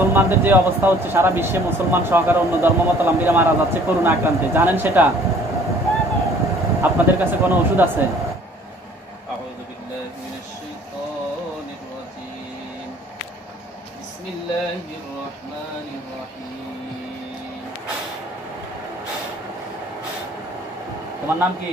মুসলমানদের যে অবস্থা হচ্ছে, সারা বিশ্বে মুসলমান সহকারে অন্য ধর্মাবলম্বীরা মারা যাচ্ছে করোনা আক্রান্তে, জানেন সেটা? আপনাদের কাছে কোনো ওষুধ আছে? আউযু বিল্লাহি মিনাশ শাইতানির রাজীম। বিসমিল্লাহির রহমানির রহিম। তোমার নাম কি?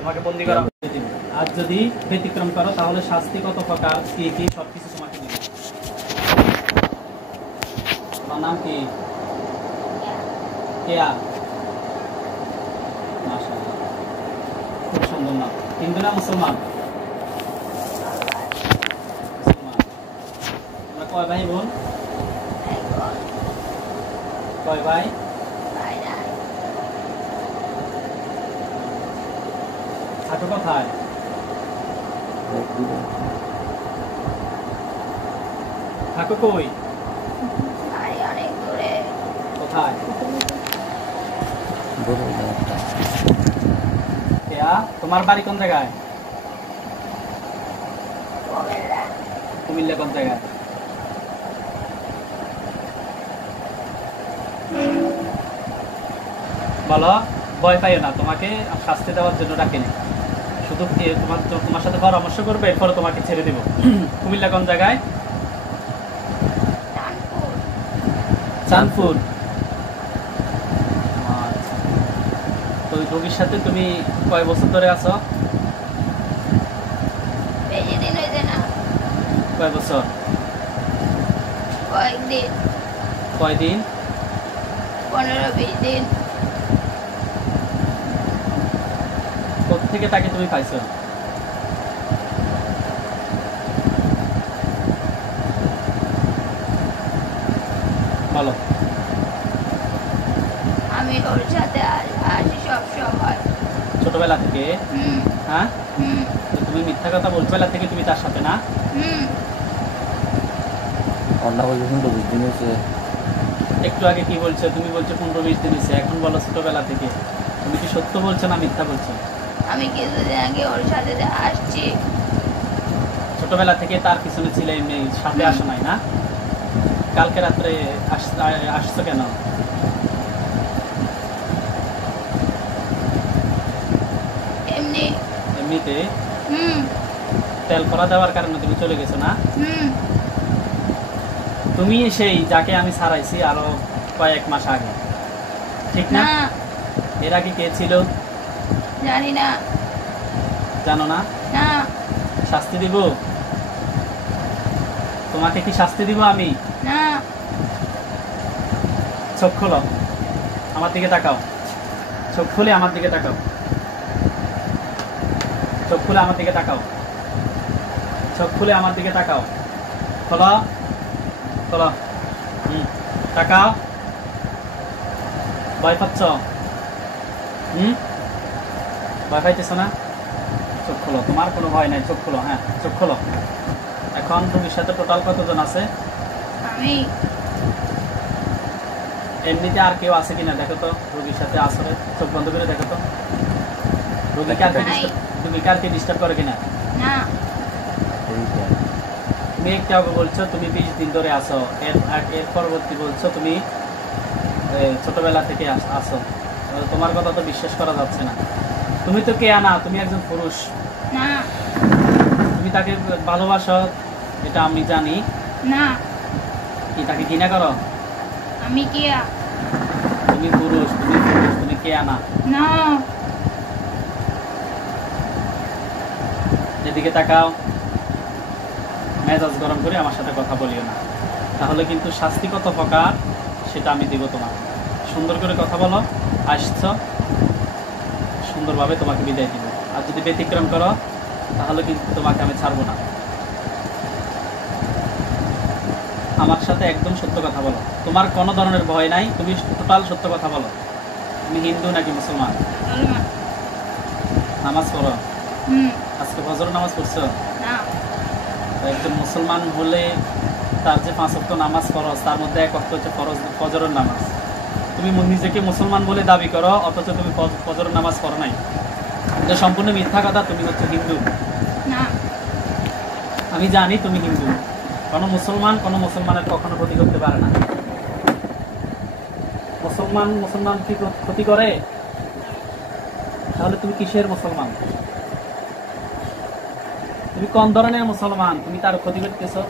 তোমাকে বন্দি করা হয়ে দিবে। আর যদি ব্যতিক্রম করো তাহলে শাস্তি কত প্রকার, কি কি সবকিছু তোমাকে দিবে। তোমার নাম কি? কেয়া। মাশাআল্লাহ, খুব সুন্দর নাম। হিন্দু না মুসলমান? মুসলমান। তোমরা কয় ভাই বোন? কয় ভাই? থাকো কোথায়? থাকো কই? কোথায়? তোমার বাড়ি কোন জায়গায়? কুমিল্লা। কোন জায়গায়? বলো। ভয় পাইও না, তোমাকে শাস্তি দেওয়ার জন্য ডাকিনি, শুধু তোমার সাথে পরামর্শ করবে, এরপরে তোমাকে ছেড়ে দিব। কুমিল্লা কোন জায়গায়? চাঁদপুর। তো ওই রোগীর সাথে তুমি কয় বছর ধরে আছো? কয় বছর? কয়েকদিন। কয়দিন? 15-20 দিন। কোত্থেকে তাকে তুমি পাইছো? বলো। আমি ওর সাথে আসি সব সময়, ছোটবেলা থেকে? হ্যাঁ, তো তুমি মিথ্যা কথা বলছো। ছোটবেলা থেকে তুমি তার সাথে না? একটু আগে কি বলছো? তুমি বলছো 15-20 দিন হয়েছে, এখন বলো ছোটবেলা থেকে। তুমি কি সত্য বলছো না মিথ্যা বলছো? আমি কিছুদিন আগে ওর সাথে আসছি। ছোটবেলা থেকে তার পিছনে ছিলে, এমনি সাথে আসো নাই না? কালকে রাত্রে আসছো কেন? এমনিতে তেল করা দেওয়ার কারণে তুমি চলে গেছো না? তুমি সেই যাকে আমি ছাড়াইছি আরো কয়েক মাস আগে, ঠিক না? এর আগে কে ছিল? জানি না। জানো না? না। শাস্তি দিব তোমাকে? কি শাস্তি দিব আমি? না। চোখ খোলো, আমার দিকে তাকাও। চোখ খুলে আমার দিকে তাকাও। চোখ খুলে আমার দিকে তাকাও। চোখ খুলে আমার দিকে তাকাও। খোলো, খোলো। তাকাও। ভয় পাচ্ছ? ভয় পাইতেছ না? চোখ খোলো, তোমার কোনো ভয় নাই। চোখ খোলো। হ্যাঁ, চোখ খোলো। এখন রোগীর সাথে টোটাল কতজন আছে? আমি। এমনিতে আর কেউ আছে কিনা দেখো তো। রোগীর সাথে আসলে চোখ বন্ধ করে দেখো তো। রোগীকে আর কি ডিস্টার্ব করে কিনা? না। তুমি একটু আগে বলছো তুমি 20 দিন ধরে আসো, এর পরবর্তী বলছো তুমি ছোটবেলা থেকে আসো। তোমার কথা তো বিশ্বাস করা যাচ্ছে না। তুমি তো কে না, তুমি একজন পুরুষ। না। তুমি তাকে ভালোবাসো, এটা আমি জানি। না। কি তাকে ঘৃণা করো? আমি কেয়া। তুমি পুরুষ, তুমি কে না। না। এদিকে তাকাও। মেজাজ গরম করে আমার সাথে কথা বলিও না, তাহলে কিন্তু শাস্তি কত প্রকার সেটা আমি দিব তোমার। সুন্দর করে কথা বলো। আসছো, সুন্দরভাবে তোমাকে বিদায় দিব। আর যদি ব্যতিক্রম করো তাহলে কিন্তু তোমাকে আমি ছাড়বো না। আমার সাথে একদম সত্য কথা বলো, তোমার কোনো ধরনের ভয় নাই, তুমি টোটাল সত্য কথা বলো। তুমি হিন্দু নাকি মুসলমান? নামাজ পড়ো? আজকে ফজর নামাজ পড়ছো? না। একজন মুসলমান হলে তার যে 5 ওয়াক্ত নামাজ ফরজ, তার মধ্যে 1 ওয়াক্ত হচ্ছে ফজরের নামাজ। তুমি নিজেকে মুসলমান বলে দাবি করো, অথচ তুমি ফজরের নামাজ পড়ো নাই। এটা সম্পূর্ণ মিথ্যা কথা। তুমি হচ্ছে হিন্দু। না, আমি জানি তুমি হিন্দু। কোনো মুসলমানের কখনো ক্ষতি করতে পারে না। মুসলমান কি ক্ষতি করে? তাহলে তুমি কিসের মুসলমান? তুমি কোন ধরনের মুসলমান? তুমি তার ক্ষতি করতেছো।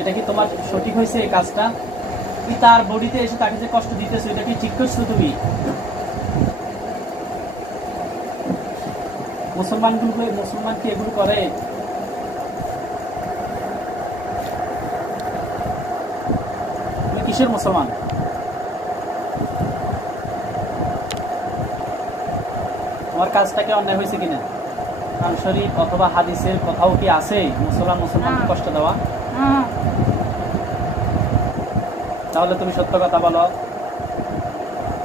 এটা কি তোমার সঠিক হয়েছে এই কাজটা? তুমি তার বডিতে এসে তাকে যে কষ্ট দিতেছো, এটা কি ঠিক করছো তুমি? মুসলমান কি এগুলো করে? তুমি কিসের মুসলমান? তোমার কাজটা কি অন্যায় হয়েছে কিনা? কোরআন শরীফ অথবা হাদিসের কোথাও কি আছে মুসলমানকে কষ্ট দেওয়া? তাহলে তুমি সত্য কথা বলো।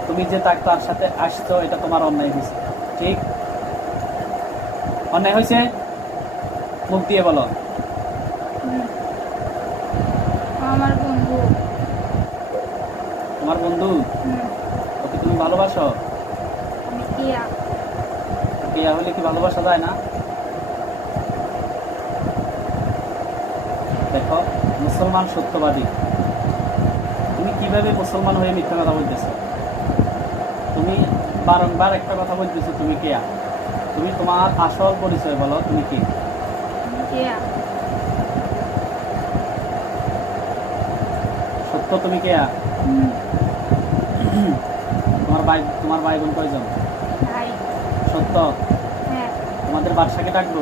তুমি যে তার সাথে আসছো, এটা তোমার অন্যায় হয়েছে, ঠিক? অন্যায় হয়েছে? মুখ দিয়ে বলো। আমার বন্ধু। তোমার বন্ধু? ওকে তুমি ভালোবাসো? আমি কিয়া। কিয়া হলে কি ভালোবাসা যায় না? দেখো, মুসলমান সত্যবাদী। তুমি কিভাবে মুসলমান হয়ে মিথ্যা কথা বলতেছো? তুমি বারংবার একটা কথা বলতেছো, তুমি কিয়া। তুমি তোমার আসল পরিচয় বলো, তুমি কি? সত্য তুমি কিয়া? তোমার ভাই বোন কয়জন? সত্য? তোমাদের বাদশাকে ডাকবো?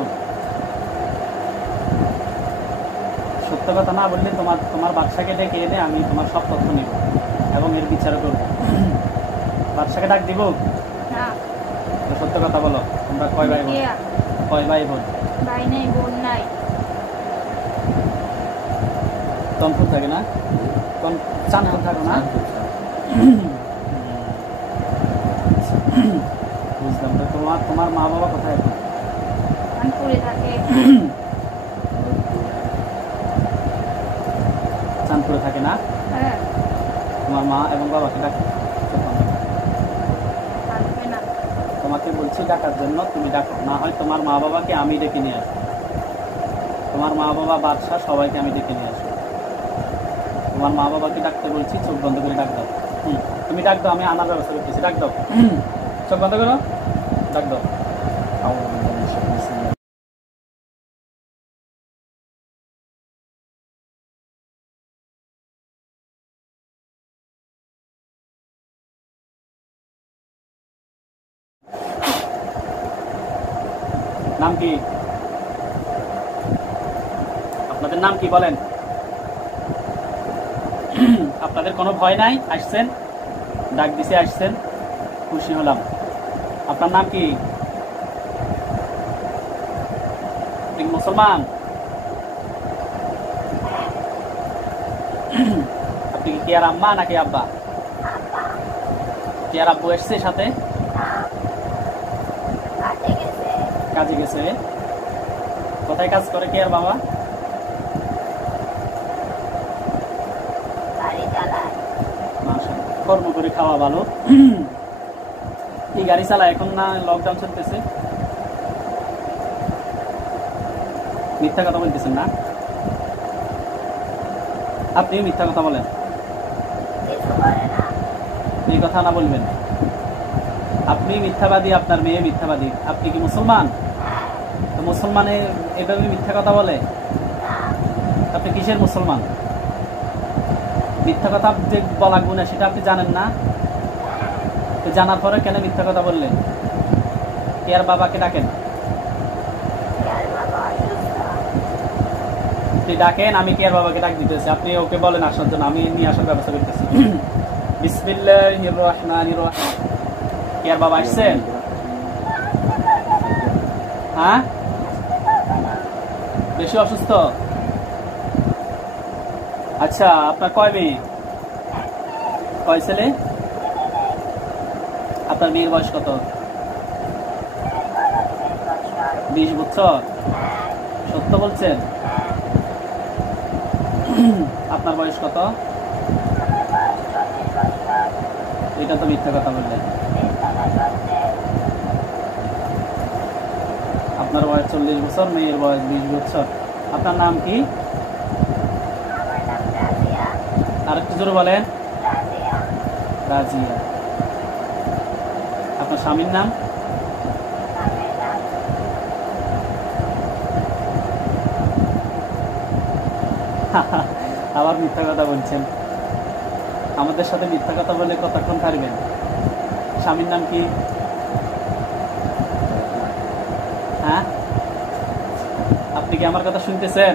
সত্য কথা না বললে তোমার বাদশাকে ডেকে এনে আমি তোমার সব তথ্য নিব এবং এর বিচার করব। বাদশাকে ডাক দিব? সত্য কথা বলো, তোমরা কয় ভাই বোন? কয় ভাই বোন? ভাই নাই, বোন নাই। তনপুর থাকে না? চাঁদপুর থাকো না? বুঝলাম। তো তোমার মা বাবা কোথায়? চাঁদপুরে থাকে। চাঁদপুরে থাকে না? তোমার মা এবং বাবাকে ডাক। তোমাকে বলছি ডাকার জন্য, তুমি ডাকো। না হয় তোমার মা বাবাকে আমি ডেকে নিয়ে আসবো। তোমার মা বাবা, বাদশা, সবাইকে আমি ডেকে নিয়ে আসবো। তোমার মা বাবাকে ডাকতে বলছি, চোখ বন্ধ করে ডাক দাও। তুমি ডাক দাও, আমি আনার ব্যবস্থা করতেছি। ডাক দাও, চোখ বন্ধ করো, ডাক দাও। নাম কি? আপনাদের নাম কি বলেন? আপনাদের কোনো ভয় নাই? আসছেন, ডাক দিছে, আসছেন, খুশি হলাম। আপনার নাম কি? মুসলমান? আপনি কি কিয়ার আম্মা নাকি আব্বা? কিয়ার আব্বু এসছে সাথে? কাজে গেছে। কোথায় কাজ করে কিয়ার বাবা? কর্ম করে খাওয়া ভালো। কি গাড়ি চালায় এখন? না লকডাউন চলতেছে? মিথ্যা কথা বলতেছেন না? আপনিও মিথ্যা কথা বলেন। এই কথা না বলবেন। আপনি মিথ্যাবাদী, আপনার মেয়ে মিথ্যাবাদী। আপনি কি মুসলমান? তো মুসলমানে এভাবে মিথ্যা কথা বলে? আপনি কিসের মুসলমান? মিথ্যা কথা যে বলা গুনাহ, সেটা আপনি জানেন না? তো জানার পরে কেন মিথ্যা কথা বললেন? কিয়ার বাবাকে ডাকেন। ডাকেন, আমি কিয়ার বাবাকে ডাক দিতেছি। আপনি ওকে বলেন আসার জন্য, আমি নিয়ে আসার ব্যবস্থা করতেছি। বিসমিল্লাহির রহমানির রহিম। কিয়ার বাবা আসছেন? হ্যাঁ, বেশি অসুস্থ? আচ্ছা, আপনার কয় মেয়ে, কয় ছেলে? আপনার মেয়ের বয়স কত? 20 বছর সত্য বলছেন? আপনার বয়স কত? এটা তো মিথ্যা কথা বললেন। আপনার বয়স 40 বছর, মেয়ের বয়স 20 বছর। আপনার নাম কি? আর একটু জোরে বলেন। রাজিয়া। আপনার স্বামীর নাম? আবার মিথ্যা কথা বলছেন। আমাদের সাথে মিথ্যা কথা বলে কতক্ষণ থাকবেন? স্বামীর নাম কি? হ্যাঁ, আপনি কি আমার কথা শুনতেছেন?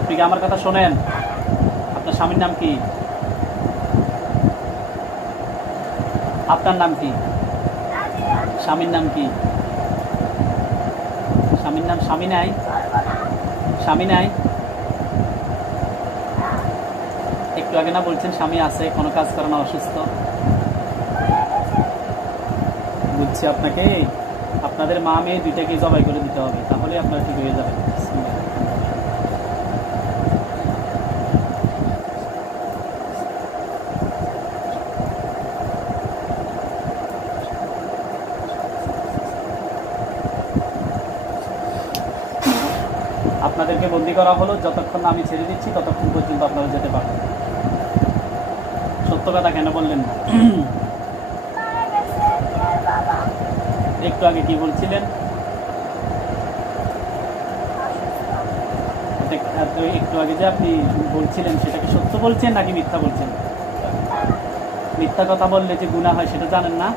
আপনি কি আমার কথা শোনেন? আপনার স্বামীর নাম কি? আপনার নাম কি? স্বামীর নাম কি? স্বামীর নাম স্বামী নাই? স্বামী নাই? একটু আগে না বলছেন স্বামী আছে, কোনো কাজ করে না, অসুস্থ? বুঝছি আপনাকে। আপনাদের মা মেয়ে দুইটাকে জবাই করে দিতে হবে, তাহলে আপনার ঠিক হয়ে যাবে। আপনাদেরকে বন্দি করা হলো, যতক্ষণ না আমি ছেড়ে দিচ্ছি ততক্ষণ পর্যন্ত আপনারা যেতে পারবেন। সত্য কথা কেন বললেন না? একটু আগে কি বলছিলেন? একটু আগে যে আপনি বলছিলেন সেটা কি সত্য বলছেন নাকি মিথ্যা বলছেন? মিথ্যা কথা বললে যে গুনাহ হয় সেটা জানেন না?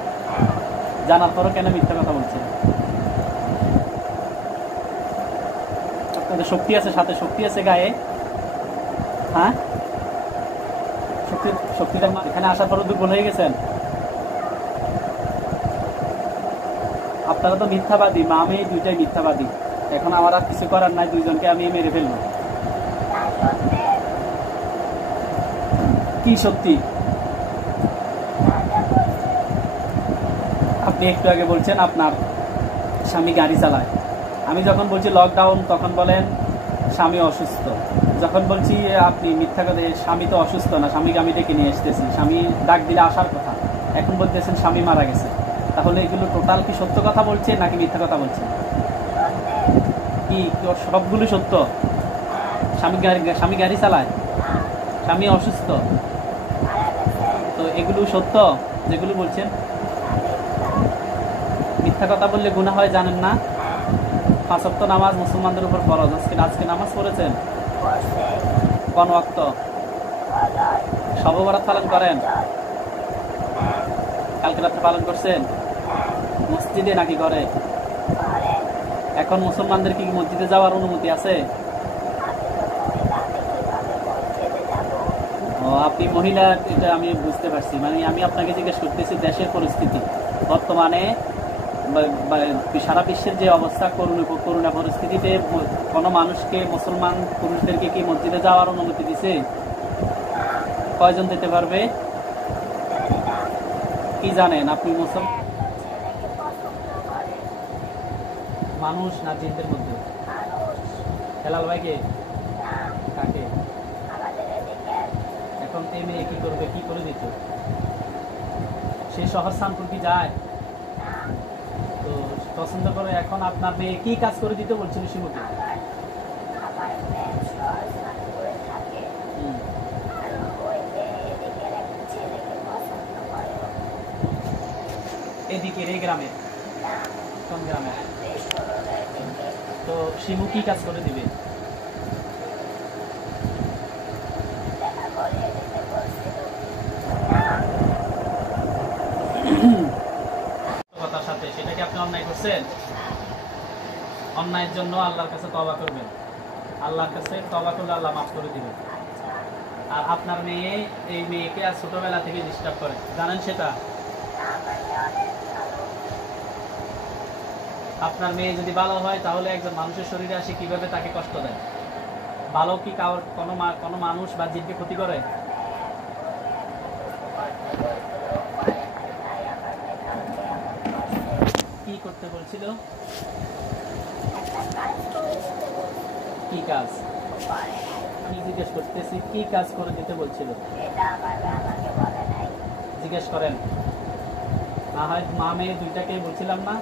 জানার পরও কেন মিথ্যা কথা বলছেন? আপনাদের শক্তি আছে, সাথে শক্তি আছে গায়ে? হ্যাঁ, শক্তিটা এখানে আসার পরও দুর্বল হয়ে গেছেন। আপনারা তো মিথ্যাবাদী, মা মেয়ে দুইটাই মিথ্যাবাদী। এখন আমার আর কিছু করার নাই, দুইজনকে আমি মেরে ফেলবো। কি সত্যি? আপনি একটু আগে বলছেন আপনার স্বামী গাড়ি চালায়। আমি যখন বলছি লকডাউন তখন বলেন স্বামী অসুস্থ। যখন বলছি আপনি মিথ্যা কথা, স্বামী তো অসুস্থ না, স্বামীকে আমি ডেকে নিয়ে আসতেছি, স্বামী ডাক দিলে আসার কথা, এখন বলতেছেন স্বামী মারা গেছে। তাহলে এগুলো টোটাল কি সত্য কথা বলছে নাকি মিথ্যা কথা বলছে? কি সবগুলো সত্য? স্বামী গাড়ি চালায়, স্বামী অসুস্থ, তো এগুলো সত্য যেগুলো বলছেন? মিথ্যা কথা বললে গুনাহ হয় জানেন না? 5 ওয়াক্ত নামাজ মুসলমানদের উপর ফরজ। আজকে নামাজ পড়েছেন? কোন ওয়াক্ত? শবে বরাত পালন করেন? কালকে রাতে পালন করছেন? মসজিদে নাকি ঘরে? এখন মুসলমানদের কি মসজিদে যাওয়ার অনুমতি আছে? ও, আপনি মহিলা, এটা আমি বুঝতে পারছি। মানে আমি আপনাকে জিজ্ঞেস করতেছি দেশের পরিস্থিতি বর্তমানে, সারা বিশ্বের যে অবস্থা, করোনা পরিস্থিতিতে কোনো মানুষকে, মুসলমান পুরুষদেরকে কি মসজিদে যাওয়ার অনুমতি দিছে? কয়জন যেতে পারবে? কি জানেন আপনি? মানুষ না জিনদের মধ্যে? হেলাল ভাইকে? কাকে? এখন এই মেয়ে কি করবে? কি করে দিত? সে শহর শানপুর কি যায়? তো পছন্দ করে। এখন আপনার মেয়ে কি কাজ করে দিতে বলছিল শিবুকে? এদিকের এই গ্রামে? কোন গ্রামে? তো শিবু কি কাজ করে দিবে? কথার সাথে সেটা কি আপনি অন্যায় করছেন? অন্যায়ের জন্য আল্লাহর কাছে তওবা করবেন। আল্লাহর কাছে তওবা করলে আল্লাহ মাফ করে দিবেন। আর আপনার মেয়ে, এই মেয়েকে আর ছোটবেলা থেকে ডিস্টার্ব করে, জানেন সেটা? আপনার মেয়ে যদি ভালো হয় তাহলে একজন মানুষের শরীরে আসে কিভাবে তাকে কষ্ট দেয়? ভালো কি কোনো মানুষ বা জীবকে ক্ষতি করে? কি করতে বলছিল? কি কাজ? আমি জিজ্ঞেস করতেছি কি কাজ করে দিতে বলছিল, জিজ্ঞেস করেন। না হয় মা মেয়ে দুইটাকে বলছিলাম না,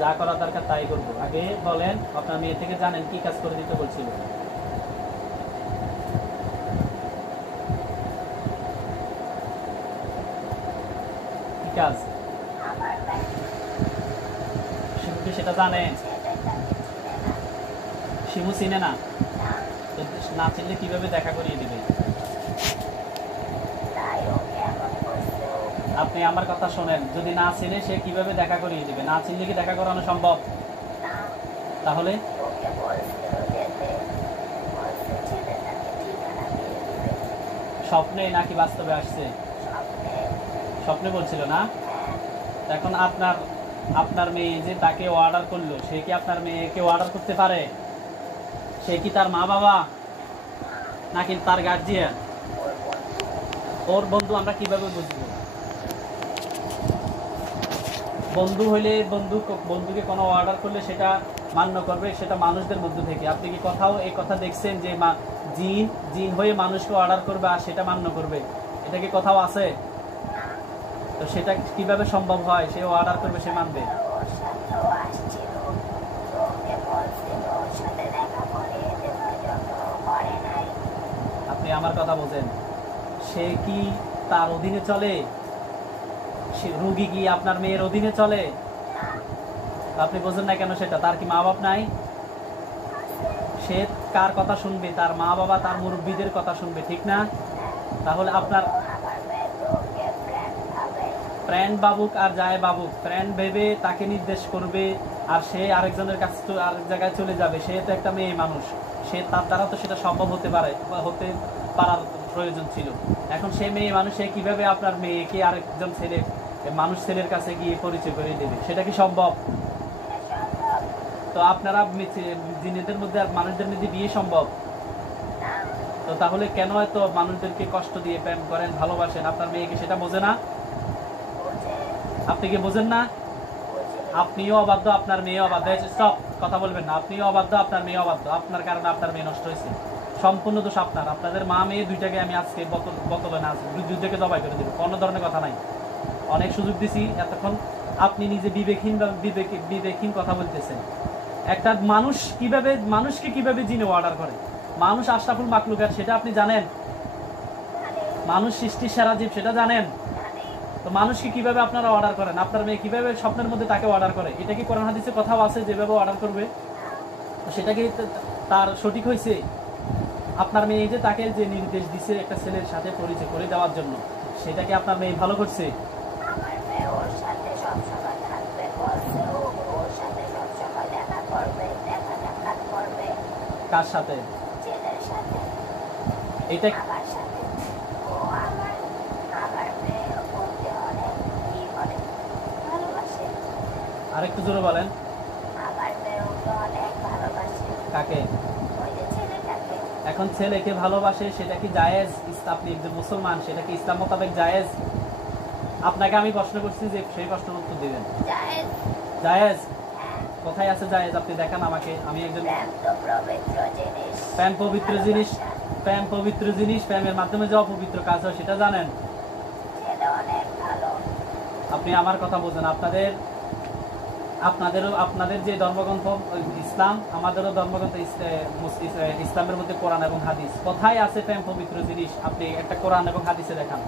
যা করা দরকার তাই করবো। আগে বলেন আপনার মেয়ে থেকে জানেন কি কাজ করে দিতে বলছিল। কি কাজ? শিমু কি সেটা জানে? শিমু চিনে না? তো না চিনলে কিভাবে দেখা করিয়ে দিবে? আপনি আমার কথা শোনেন, যদি না চিনে সে কিভাবে দেখা করিয়ে দিবে? না চিনলে কি দেখা করানো সম্ভব? তাহলে স্বপ্নে নাকি বাস্তবে আসছে? স্বপ্নে বলছিল না? এখন আপনার আপনার মেয়ে যে তাকে অর্ডার করলো, সে কি আপনার মেয়েকে অর্ডার করতে পারে? সে কি তার মা বাবা নাকি তার গার্জিয়ান? ওর বন্ধু আমরা কিভাবে বুঝবো? বন্ধু হইলে বন্ধুকে কোনো অর্ডার করলে সেটা মান্য করবে, সেটা মানুষদের মধ্য থেকে। আপনি কি কোথাও এই কথা দেখছেন যে জিন হয়ে মানুষকে অর্ডার করবে আর সেটা মান্য করবে? এটা কি কোথাও আছে? তো সেটা কিভাবে সম্ভব হয়? সে অর্ডার করবে, সে মানবে? আপনি আমার কথা বোঝেন। সে কি তার অধীনে চলে? রুগী কি আপনার মেয়ের অধীনে চলে? আপনি বোঝেন না কেন সেটা? তার কি মা বাপ নাই? সে কার কথা শুনবে? তার মা বাবা, তার মুরব্বীদের কথা শুনবে, ঠিক না? তাহলে আপনার ফ্রেন্ড বাবুক আর যায় বাবুক, ফ্রেন্ড ভেবে তাকে নির্দেশ করবে আর সে আরেকজনের কাছে আরেক জায়গায় চলে যাবে। সে তো একটা মেয়ে মানুষ, সে তার দ্বারা তো সেটা সম্ভব হতে পারার প্রয়োজন ছিল। এখন সে মেয়ে মানুষ, সে কিভাবে আপনার মেয়েকে আরেকজন ছেলের কাছে গিয়ে পরিচয় করে দেবে? সেটা কি সম্ভব? তো আপনারা জিনেদের মধ্যে আর মানুষদের মধ্যে বিয়ে সম্ভব? তো তাহলে কেন এত মানুষদেরকে কষ্ট দিয়ে প্রেম করেন, ভালোবাসেন? আপনার মেয়েকে সেটা বোঝে না? আপনি কি বোঝেন না? আপনিও অবাধ্য, আপনার মেয়ে অবাধ্য। স্টপ, কথা বলবেন না। আপনিও অবাধ্য, আপনার মেয়ে অবাধ্য। আপনার কারণে আপনার মেয়ে নষ্ট হয়েছে। সম্পূর্ণ দোষ আপনার। আপনাদের মা মেয়ে দুইটাকে আমি আজকে বোতলে না আছে দুইটাকে জবাই করে দেবো, কোনো ধরনের কথা নাই। অনেক সুযোগ দিছি এতক্ষণ, আপনি নিজে বিবেকহীন কথা বলতেছেন। একটা মানুষকে কিভাবে জিনে অর্ডার করে? মানুষ আশরাফুল মাখলুকাত, সেটা আপনি জানেন? মানুষ সৃষ্টির সেরা জীব, সেটা জানেন? তো মানুষকে কিভাবে আপনারা অর্ডার করেন? আপনার মেয়ে কিভাবে স্বপ্নের মধ্যে তাকে অর্ডার করে? এটা কি কোরআন হাদিসে কথাও আছে যেভাবে অর্ডার করবে? সেটা কি তার সঠিক হয়েছে? আপনার মেয়ে যে তাকে যে নির্দেশ দিছে একটা ছেলের সাথে পরিচয় করে দেওয়ার জন্য, সেটা কি আপনার মেয়ে ভালো করছে? কার সাথে? এটা আরেকটু জোরে বলেন। কাকে? এখন ছেলেকে ভালোবাসে, সেটা কি জায়েজ? আপনি একজন মুসলমান, সেটা কি ইসলাম মোতাবেক জায়েজ? আপনাকে আমি প্রশ্ন করছি, যে সেই প্রশ্নের উত্তর দিবেন। জায়েজ? কোথায় আছে জায়েজ? আপনি দেখান আমাকে। আমি একজন প্রেম পবিত্র জিনিস, প্রেমের মাধ্যমে যে অপবিত্র কাজ হয় সেটা জানেন? আপনি আমার কথা বোঝেন। আপনাদের যে ধর্মগ্রন্থ ইসলাম, আমাদেরও ধর্মগ্রন্থ ইসলামের মধ্যে কোরআন এবং হাদিস। কোথায় আছে প্রেম পবিত্র জিনিস? আপনি একটা কোরআন এবং হাদিসে দেখান।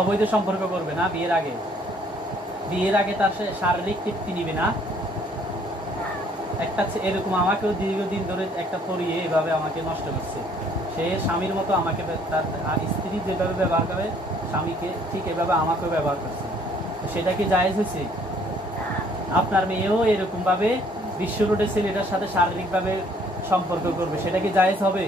অবৈধ সম্পর্ক করবে না বিয়ের আগে? বিয়ের আগে তার শারীরিক তৃপ্তি নিবে না? একটা এরকম আমাকেও দীর্ঘদিন ধরে একটা পরিয়ে এভাবে আমাকে নষ্ট করছে। সে স্বামীর মতো আমাকে, তার স্ত্রী যেভাবে ব্যবহার করে স্বামীকে, ঠিক এভাবে আমাকেও ব্যবহার করছে। সেটা কি জায়েজ হয়েছে? আপনার মেয়েও এরকম ভাবে বিশ্ব রোডের ছেলেটার সাথে শারীরিকভাবে সম্পর্ক করবে, সেটা কি জায়েজ হবে?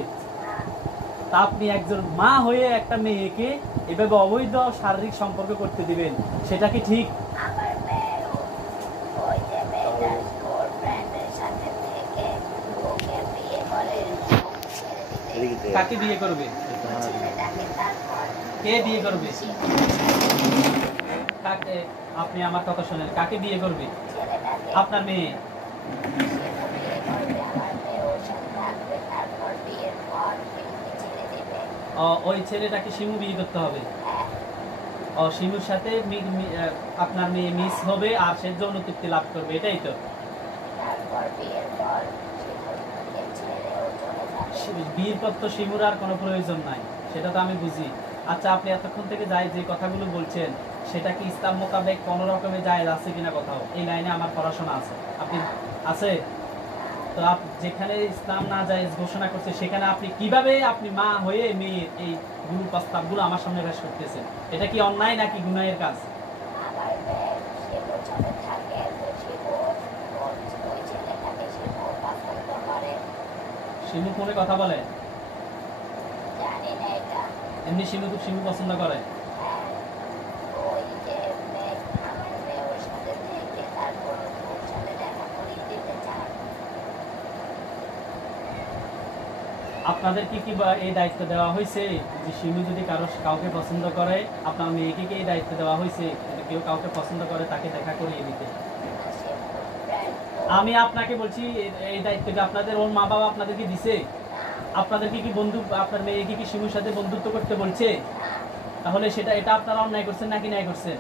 তা আপনি একজন মা হয়ে একটা মেয়েকে এভাবে অবৈধ শারীরিক সম্পর্ক করতে দিবেন, সেটা কি ঠিক? কাকে বিয়ে করবে? কে বিয়ে করবে? কাকে? আপনি আমার কথা শোনেন, কাকে বিয়ে করবে? আপনার মেয়ে। ওই ছেলেটাকে শিমু বিয়ে করতে হবে। শিমুর সাথে আপনার মেয়ে মিস হবে আর সে যৌন তৃপ্তি লাভ করবে, এটাই তো? বিয়ের পর তো শিমুর আর কোনো প্রয়োজন নাই, সেটা তো আমি বুঝি। আচ্ছা, আপনি এতক্ষণ থেকে যাই যে কথাগুলো বলছেন সেটা কি ইসলাম মোতাবেক কোনো রকমে জায়েজ আছে কিনা কোথাও? এই লাইনে আমার পড়াশোনা আছে। আপনি আছে তো যেখানে ইসলাম না জায়েজ ঘোষণা করছে সেখানে আপনি কিভাবে আপনি মা হয়ে মেয়ের এই গুরু প্রস্তাবগুলো আমার সামনে পেশ করতেছেন? এটা কি অন্যায় নাকি গুনাহের কাজ? শিমু ফোনে কথা বলে? এমনি শিমু পছন্দ করে? আপনাদের কি এই দায়িত্ব দেওয়া হয়েছে যে শিমু যদি কাউকে পছন্দ করে, আপনার মেয়েকে কি এই দায়িত্ব দেওয়া হয়েছে কেউ কাউকে পছন্দ করে তাকে দেখা করিয়ে দিতে? আমি আপনাকে বলছি এই দায়িত্বটা আপনাদের ওর মা বাবা আপনাদেরকে দিছে? আপনাদেরকে কি আপনার মেয়েকে কি শিমুর সাথে বন্ধুত্ব করতে বলছে? তাহলে এটা আপনারা অন্যায় করছেন নাকি ন্যায় করছেন?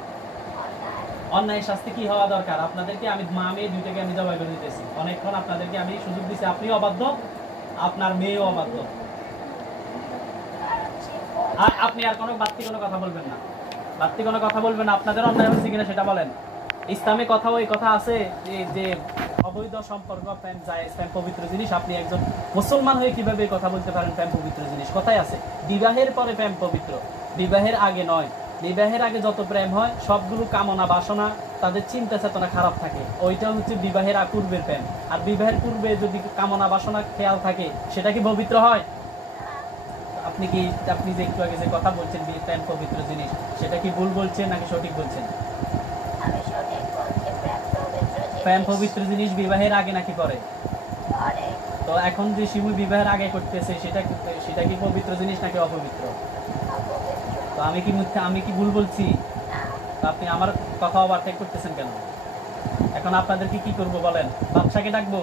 অন্যায় শাস্তি কি হওয়া দরকার? আপনাদেরকে আমি মা মেয়ে দুইটাকে আমি জবাই করে দিতেছি। অনেকক্ষণ আপনাদেরকে আমি সুযোগ দিচ্ছি, আপনিও অবাধ্য, আপনার মেয়েও অবাধ্য। আর আপনি আর কোনো বাড়তি কোনো কথা বলবেন না, বাড়তি কোনো কথা বলবেন না। আপনাদের অন্যায় হচ্ছে কিনা সেটা বলেন। ইসলামে ওই কথা আছে যে অবৈধ সম্পর্ক প্রেম জায়েজ, প্রেম পবিত্র জিনিস। আপনি একজন মুসলমান হয়ে কিভাবে কথা বলতে পারেন প্রেম পবিত্র জিনিস? কথাই আছে বিবাহের পরে প্রেম পবিত্র, বিবাহের আগে নয়। বিবাহের আগে যত প্রেম হয় সবগুলো কামনা বাসনা, তাদের চিন্তা চেতনা খারাপ থাকে, ওইটা হচ্ছে বিবাহের পূর্বের প্রেম। আর বিবাহের পূর্বে যদি কামনা বাসনা খেয়াল থাকে সেটা কি পবিত্র হয়? আপনি যে একটু আগে যে কথা বলছেন প্রেম পবিত্র জিনিস, সেটা কি ভুল বলছেন নাকি সঠিক বলছেন? প্রেম পবিত্র জিনিস বিবাহের আগে নাকি পরে? তো এখন যে শিমু বিবাহের আগে করতেছে সেটা কি পবিত্র জিনিস নাকি অপবিত্র? তো আমি কি ভুল বলছি? তো আপনি আমার কথা ওভারটেক করতেছেন কেন? এখন আপনাদেরকে কি করব বলেন? বাদশাকে ডাকবো?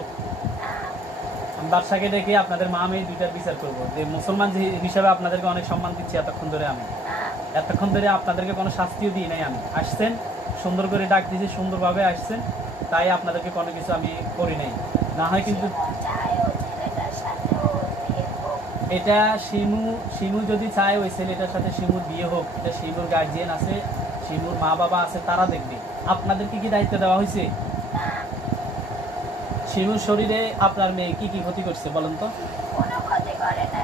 আমি বাদশাকে ডেকে আপনাদের মা মেয়ে দুইটার বিচার করবো। যে মুসলমান হিসাবে আপনাদেরকে অনেক সম্মান দিচ্ছি এতক্ষণ ধরে আপনাদেরকে কোনো শাস্তিও দিই নাই। আমি আসছেন, সুন্দর করে ডাক দিয়েছি, সুন্দরভাবে আসছেন, তাই আপনাদেরকে কোনো কিছু আমি করি নাই। না হয় কিন্তু এটা শিমু যদি চায় ওই ছেলেটার সাথে শিমুর বিয়ে হোক, এটা শিমুর গার্জিয়ান আছে, শিমুর মা বাবা আছে, তারা দেখবে। আপনাদেরকে কি দায়িত্ব দেওয়া হয়েছে? শিমুর শরীরে আপনার মেয়ে কি ক্ষতি করছে বলেন তো?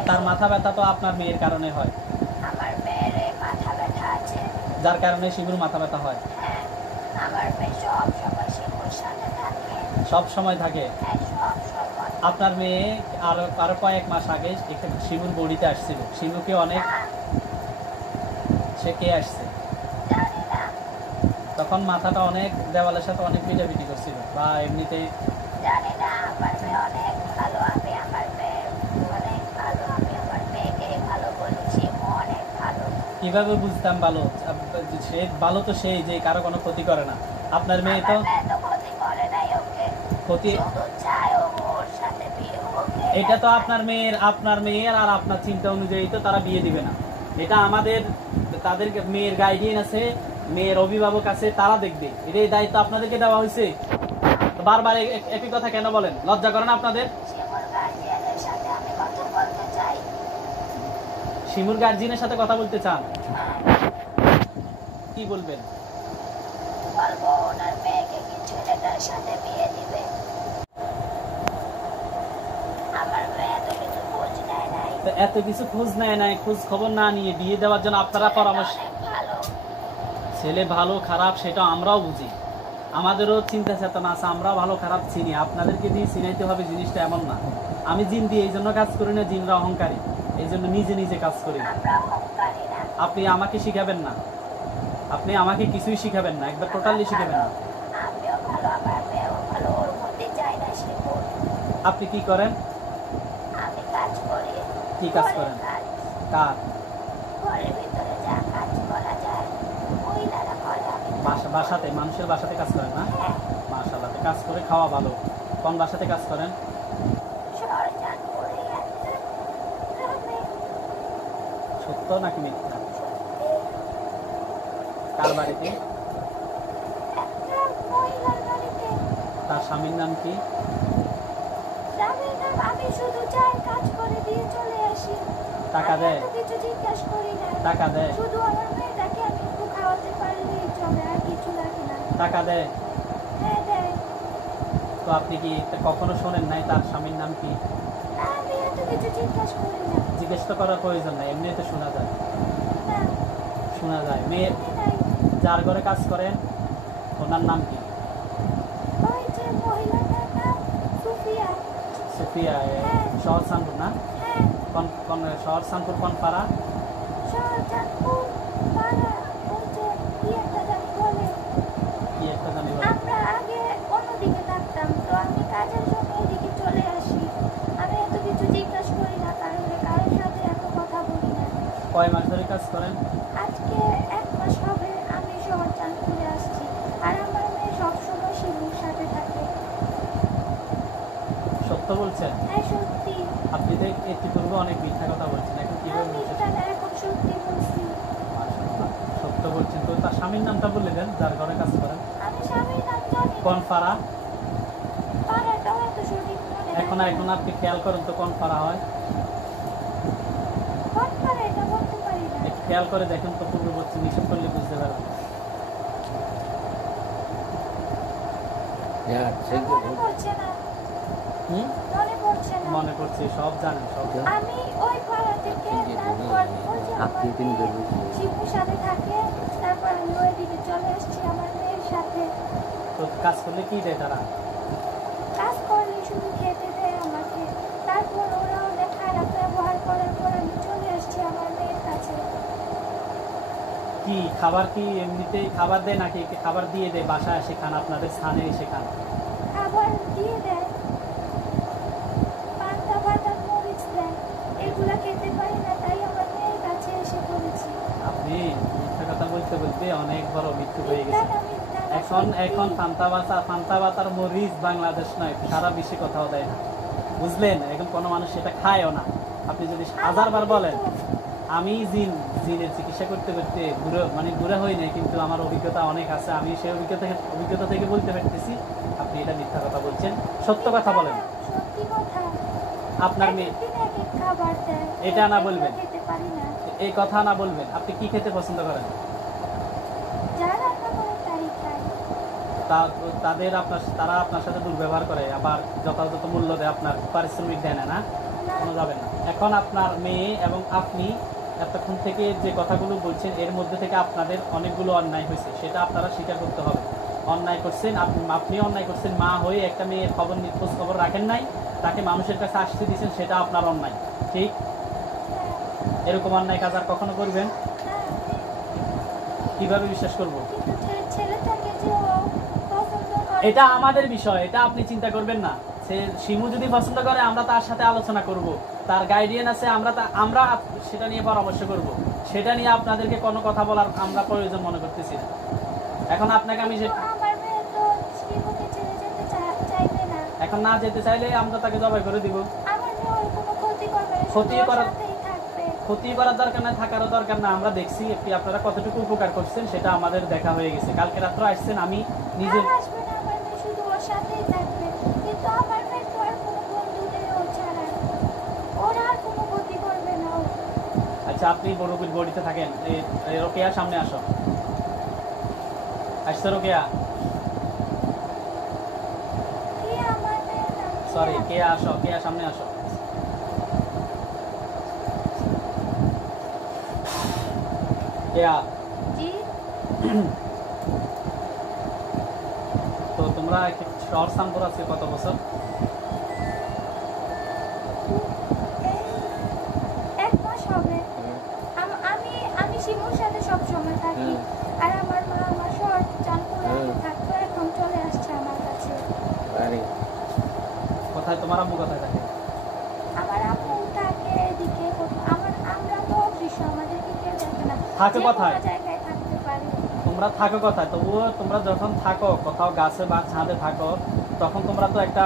তার মাথা ব্যথা তো আপনার মেয়ের কারণে হয়। আমার মেয়ের মাথা ব্যথা আছে, যার কারণে শিমুর মাথা ব্যথা হয়। আমার মেয়ে সব সময় থাকে। সব সময় থাকে? আপনার মেয়ে আরো কয়েক মাস আগে শিমুর বড়িতে আসছিল। শিমুকে অনেক সে কে আসছে তখন মাথাটা অনেক দেওয়ালের সাথে অনেক পিটাপিটি করছিল বা এমনিতেই? কিভাবে বুঝতাম ভালো? সে ভালো তো সেই যে কারো কোনো ক্ষতি করে না। আপনার মেয়ে তো ক্ষতি, এটা তো আপনার মেয়ের আর আপনার চিন্তা অনুযায়ী তো তারা বিয়ে দিবে না। এটা তাদের মেয়ের গার্ডিয়ান আছে, মেয়ের অভিভাবক আছে, তারা দেখবে। এটা এই দায়িত্ব আপনাদেরকে দেওয়া হয়েছে। বারবার একই কথা কেন বলেন? লজ্জা করে না আপনাদের? শিমুর গার্জিয়ানের সাথে কথা বলতে চান? কি বলবেন? এত কিছু খোঁজ নেয় নাই, খোঁজ খবর না নিয়ে বিয়ে দেওয়ার জন্য আপনারা পরামর্শ? ছেলে ভালো খারাপ সেটা আমরাও বুঝি, আমাদেরও চিন্তা চেতনা আছে, আমরাও ভালো খারাপ চিনি। আপনাদেরকে দিয়ে চিনাইতে হবে জিনিসটা এমন না। আমি জিন দিয়ে এই জন্য কাজ করি না, জিনরা অহংকারী, এই জন্য নিজে কাজ করি। আপনি আমাকে শিখাবেন না, আপনি আমাকে কিছুই শিখাবেন না, একবার টোটালি শিখাবেন না। আপনি কি করেন? কি কাজ ঘরের করেন? কাজ। কার? ঘরের ভিতরে যা কাজ করা যায় মহিলারা করে, আমি তাই বাসাতে, মানুষের বাসাতে কাজ করেন না? হ্যাঁ, মাশাআল্লাহ, কাজ করে খাওয়া ভালো। কোন বাসাতে কাজ করেন? শাহজাহানপুরে একটা গ্রামে। সত্য নাকি মিথ্যা? সত্যি, কার বাড়িতে? একটা মহিলার বাড়িতে। তার স্বামীর নাম কি? স্বামীর নাম, আমি শুধু যাই কাজ করে দিয়ে চলে আসি। টাকা আমি দেয়? এত কিছু জিজ্ঞেস করি না। টাকা দেয়? শুধু আমার মেয়েটাকে আমি একটু খাওয়াতে পারলেই চলে, আর কিছু লাগে না। টাকা দেয়? হ্যাঁ দেয়। তো আপনি কি কখনো শোনেন নাই তার স্বামীর নাম কি? না, আমি এত কিছু জিজ্ঞেস করি না। জিজ্ঞেস তো করার প্রয়োজন নাই, এমনিতে শোনা যায়। না, শোনা যায়। মেয়ে শুনি নাই। যার ঘরে কাজ করেন ওনার নাম কি? ওই যে মহিলাটার নাম সুফিয়া। সুফিয়া। হ্যাঁ। শহর সানপুর না? হ্যাঁ, কোন শহর সানপুর কোন পাড়া? শাহজাহানপুর পাড়া। ওই যে কি একটা জানি বলে। কি একটা জানি বলে। আমরা আগে অন্যদিকে থাকতাম, তো আমি কাজের জন্য এদিকে চলে আসি। আমি এত কিছু জিজ্ঞাসা করি না, কারণ কারোর সাথে এত কথা বলি না। কয় মাস ধরে কাজ করেন? আজকে 1 মাস হবে আমি শাহজাহানপুরে আসছি, আর আমার মেয়ে সবসময় শিমুর সাথে থাকে। সত্য বলছেন? হ্যাঁ সত্যি। আপনি তো ইতিপূর্বে অনেক মিথ্যা কথা বলছেন, এখন না, কিভাবে বলছেন? মিথ্যা না, এখন সত্যি বলছি। মাশাআল্লাহ, সত্য বলছেন। তো তার স্বামীর নামটা বলে দেন যার ঘরে কাজ করেন। আমি স্বামীর নাম জানি না। কোন পাড়া? পাড়াটাও এত সঠিক মনে নাই। এখন আপনি খেয়াল করেন তো কোন পাড়া হয়। কোন পাড়া এটা বলতে পারি না। একটু খেয়াল করে দেখেন তো, পূর্ব পশ্চিম হিসাব করলে বুঝতে পারবেন। মনে পড়ছে না। মনে পড়ছে না। মনে করছি, সব জানেন, সব জানেন। আমি ওই পাড়া থেকে, তারপর ওই যে আমার মেয়ে শিমুর সাথে থাকে, তারপর আমি ওইদিকে চলে আসছি আমার মেয়ের সাথে। তো কাজ করলে কি দেয় তারা? কাজ করলে শুধু খেতে দেয় আমাকে। তারপর ওরা অনেক খারাপ ব্যবহার করার পর আমি চলে আসছি আমার মেয়ের কাছে। কি খাবার, কি এমনিতেই খাবার দেয় নাকি খাবার দিয়ে দেয়? বাসায় এসে খান, আপনাদের স্থানে এসে খান? খাবার দিয়ে দেয়, পান্তা ভাত আর মরিচ দেয়। এগুলা খেতে পারি না, তাই আমার মেয়ের কাছে এসে পড়েছি। আপনি মিথ্যা কথা বলতে বলতে অনেক বড় মৃত্যু হয়ে মিথ্যা গেছে। না, মিথ্যা না, এখন সত্যি। পান্তা ভাত আর মরিচ বাংলাদেশ নয়, সারা বিশ্বে কোথাও দেয় না, বুঝলেন? এখন কোনো মানুষ সেটা খায়ও না। আপনি যদি হাজারবার বলেন, আমি জিনের চিকিৎসা করতে করতে বুড়া হই নাই, কিন্তু আমার অভিজ্ঞতা অনেক আছে, আমি সেই অভিজ্ঞতা থেকে বলতে পারতেছি আপনি এটা মিথ্যা কথা বলছেন। সত্য কথা বলেন। সত্যি কথা। আপনার মেয়ে একদিন এক এক খাবার দেয়, এটা না এগুলো বলবেন। খেতে পারি না। এই কথা না বলবেন। আপনি কি খেতে পছন্দ করেন? যা রান্না করে তাই খাই। তারা আপনার সাথে দুর্ব্যবহার করে, আবার যথাযথ মূল্য দেয়, আপনার পারিশ্রমিক দেয় না, না? না, কোনো যাবে না। এখন আপনার মেয়ে এবং আপনি এতক্ষণ থেকে যে কথাগুলো বলছেন, এর মধ্যে থেকে আপনাদের অনেকগুলো অন্যায় হয়েছে, সেটা আপনারা স্বীকার করতে হবে। অন্যায় করছেন, আপনি অন্যায় করছেন। মা হয়ে একটা মেয়ের খোঁজ খবর রাখেন নাই, তাকে মানুষের কাছে আসতে দিয়েছেন, সেটা আপনার অন্যায়। ঠিক? এরকম অন্যায় কাজ আর কখনো করবেন? না। কিভাবে বিশ্বাস করবো? কিন্তু ছেলেটাকে যে ও পছন্দ করে, এটা আমাদের বিষয়, এটা আপনি চিন্তা করবেন না। সে শিমু যদি পছন্দ করে, আমরা তার সাথে আলোচনা করব, তার গাইডিয়ান আছে, আমরা সেটা নিয়ে পরামর্শ করব। সেটা নিয়ে আপনাদেরকে কোনো কথা বলার আমরা প্রয়োজন মনে করতেছি না। এখন আপনাকে আমি কিন্তু আমার মেয়ে তো শিবুকে ছেড়ে যেতে চাইবে না। এখন না যেতে চাইলে আমরা তাকে জবাই করে দিব। আমার মেয়ে ওর কোনো ক্ষতি করবে না, ক্ষতি শুধু ওর করার- সাথেই থাকবে। ক্ষতি করার দরকার নাই, থাকারও দরকার না। আমরা দেখছি আপনারা কতটুকু উপকার করছেন, সেটা আমাদের দেখা হয়ে গেছে। কালকে রাত্রে আসছেন, আমি নিজে আর আসবে না, আমার মেয়ে শুধু ওর সাথেই থাকবে। কিন্তু আমার মেয়ে তো আর কোনো বন্ধু নেই ও ছাড়া। ওরা আর কোনো ক্ষতি করবে না ও। আচ্ছা, আপনি বড়বিল গড়িতে থাকেন। রোকেয়া, সামনে আসো। আসছে রোকেয়া? কি আমার মেয়ের নাম কি? সরি, কেয়া আসো, কেয়া সামনে আসো। কেয়া, জি। তো তোমরা শহর সানপুর আজকে কত বছর? এই 1 মাস হবে। আমি শিমুর সাথে সব সময় থাকি, আর আমার মা আমার শহর চাঁদপুরে থাকতো, এখন চলে আসছে আমার কাছে। কোথায় তোমার আম্মু কোথায় থাকে? আমার আম্মু থাকে এদিকে থাকো যে কোথায়? কোনো জায়গায় থাকতে পারি। তোমরা থাকো কোথায়? তবুও তোমরা যখন থাকো কোথাও গাছে বা ছাদে থাকো, তখন তোমরা তো একটা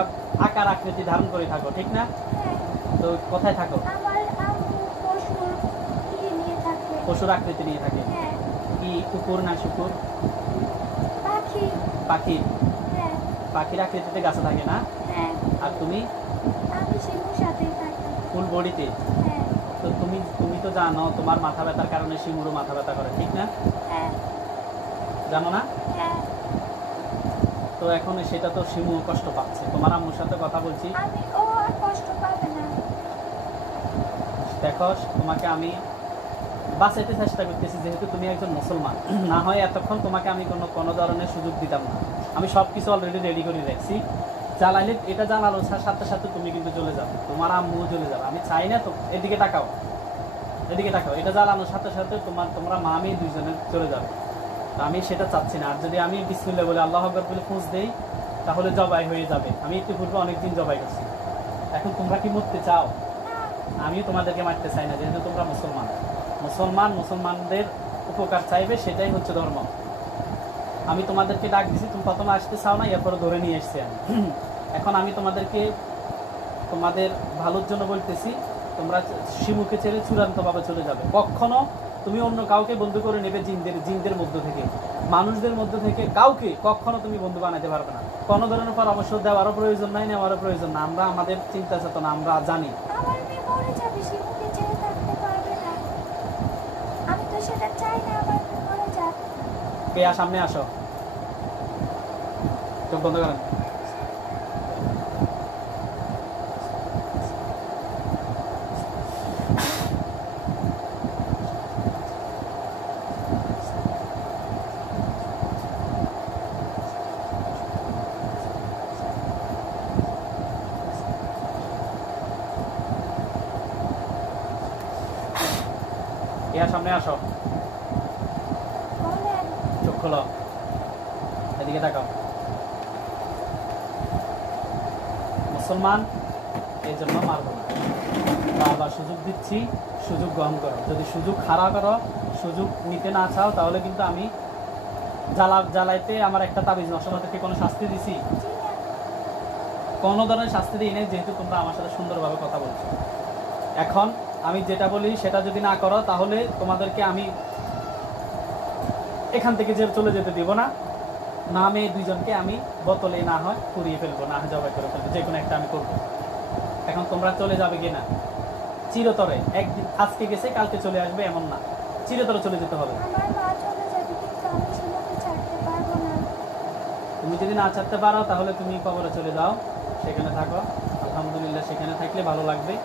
আকার আকৃতি ধারণ করে থাকো, ঠিক না? হ্যাঁ, তো কোথায় থাকো? আমার আম্মু পশুর নিয়ে থাকে। পশুর আকৃতি নিয়ে থাকে। হ্যাঁ, কি কুকুর না শুকুর? পাখি। পাখি। হ্যাঁ, পাখির আকৃতিতে গাছে থাকে না? হ্যাঁ, আর তুমি আমি শিমুর সাথেই থাকি। ফুল বডিতে। হ্যাঁ, তো তুমি তুমি তো জানো তোমার মাথা ব্যথার কারণে শিমুরও মাথা ব্যথা করে, ঠিক না? হ্যাঁ, জানো না? হ্যাঁ, তো এখন সেটা তো শিমু কষ্ট পাচ্ছে। তোমার আম্মুর সাথে কথা বলছি, ও আর কষ্ট পাবে না। দেখো তোমাকে আমি বাঁচাইতে চেষ্টা করতেছি, যেহেতু তুমি একজন মুসলমান। না হয় এতক্ষণ তোমাকে আমি কোনো ধরনের সুযোগ দিতাম না। আমি সব কিছু অলরেডি রেডি করে রাখছি। জ্বালাইলে এটা জানালোর সাথে সাথে তুমি কিন্তু চলে যাবে, তোমার আম্মুও চলে যাবে। আমি চাই না তো। এদিকে তাকাও, এদিকে তাকাও। এটা জ্বালানোর সাথে সাথে তোমরা মা আমি দুইজনে চলে যাবে। তো আমি সেটা চাচ্ছি না। আর যদি আমি বিসমিল্লাহ বলে আল্লাহু আকবার বলে ফুঁস দেই, তাহলে জবাই হয়ে যাবে। আমি একটু পূর্বে অনেকদিন জবাই করছি। এখন তোমরা কি মরতে চাও? আমিও তোমাদেরকে মারতে চাই না, যেহেতু তোমরা মুসলমানদের উপকার চাইবে, সেটাই হচ্ছে ধর্ম। আমি তোমাদেরকে ডাক দিছি, তুমি প্রথমে আসতে চাও না, এরপরে ধরে নিয়ে এসছি আমি। এখন আমি তোমাদেরকে তোমাদের ভালোর জন্য বলতেছি, তোমরা শিমুকে ছেড়ে চূড়ান্তভাবে চলে যাবে। কখনো তুমি অন্য কাউকে বন্ধু করে নেবে জিনদের মধ্য থেকে, মানুষদের মধ্য থেকে কাউকে কখনো তুমি বন্ধু বানাতে পারবে না। কোনো ধরনের পরামর্শ দেওয়ারও প্রয়োজন নাই, নেওয়ারও প্রয়োজন না। আমরা আমাদের চিন্তা চেতনা আমরা জানি। আমার মেয়ে মরে যাবে, শিমুকে ছেড়ে থাকতে পারবে না। আমি তো সেটা চাই না আমার মেয়ে মরে যাক। কে সামনে আসো, চোখ বন্ধ করেন। সামনে আসো, বলেন। চোখ খোলো, এদিকে তাকাও। মুসলমান এই জন্য মারবো না, বারবার সুযোগ দিচ্ছি, সুযোগ গ্রহণ করো। যদি সুযোগ খারাপ করো, সুযোগ নিতে না চাও, তাহলে কিন্তু আমি জ্বালাইতে আমার একটা তাবিজ নষ্ট থেকে কোনো শাস্তি দিছি? কোনো ধরনের শাস্তি দিই নেই, যেহেতু তোমরা আমার সাথে সুন্দরভাবে কথা বলছো। এখন আমি যেটা বলি সেটা যদি না করো, তাহলে তোমাদেরকে আমি এখান থেকে চলে যেতে দিব না। না মেয়ে দুইজনকে আমি বোতলে না হয় পুড়িয়ে ফেলবো, না হয় জবাই করে ফেলবো, যে কোনো একটা আমি করবো। এখন তোমরা চলে যাবে কিনা? চিরতরে একদিন, আজকে গেছে কালকে চলে আসবে এমন না, চিরতরে চলে যেতে হবে। আমার মা চলে যাবে, কিন্তু আমি শিমুকে ছাড়তে পারবো না। তুমি যদি না ছাড়তে পারো, তাহলে তুমি কবরে চলে যাও, সেখানে থাকো। আলহামদুলিল্লাহ, সেখানে থাকলে ভালো লাগবে।